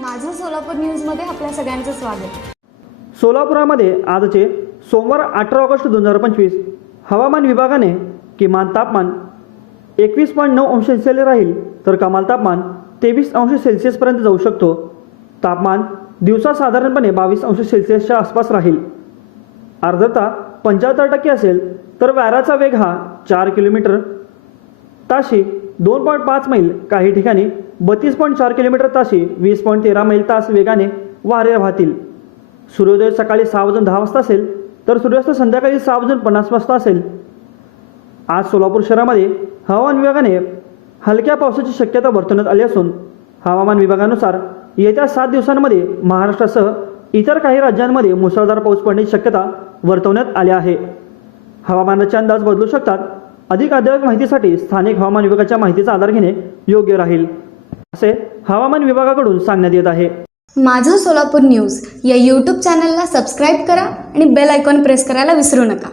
माझं सोलापूर न्यूजमध्ये आपल्या सगळ्यांचं स्वागत. सोलापुरामध्ये आजचे सोमवार अठरा ऑगस्ट दोन हजार पंचवीस हवामान विभागाने किमान तापमान एकवीस पॉईंट नऊ अंश सेल्सिअस राहील तर कमाल तापमान तेवीस अंश सेल्सिअसपर्यंत जाऊ शकतो. तापमान दिवसा साधारणपणे बावीस अंश सेल्सिअसच्या आसपास राहील. आर्द्रता पंच्याहत्तर टक्के असेल तर वाऱ्याचा वेग हा चार किलोमीटर. ताशी दोन पॉईंट पाच मैल काही ठिकाणी बत्तीस पॉईंट चार किलोमीटर ताशी वीस पॉईंट तेरा मैल तास वेगाने वारे वाहतील. सूर्योदय सकाळी सहा वाजून दहा वाजता असेल तर सूर्यास्त संध्याकाळी सहा वाजून पन्नास वाजता असेल. आज सोलापूर शहरामध्ये हवामान विभागाने हलक्या पावसाची शक्यता वर्तवण्यात आली असून हवामान विभागानुसार येत्या सात दिवसांमध्ये महाराष्ट्रासह इतर काही राज्यांमध्ये मुसळधार पाऊस पडण्याची शक्यता वर्तवण्यात आली आहे. हवामानाचे अंदाज बदलू शकतात. अधिक अद्ययावत माहितीसाठी स्थानिक हवामान विभागाच्या माहितीचा आधार घेणे योग्य राहील. असे हवामान विभागाकडून सांगण्यात येत आहे. माझं सोलापूर न्यूज या यूट्यूब चॅनलला सबस्क्राईब करा आणि बेल आयकॉन प्रेस करायला विसरू नका.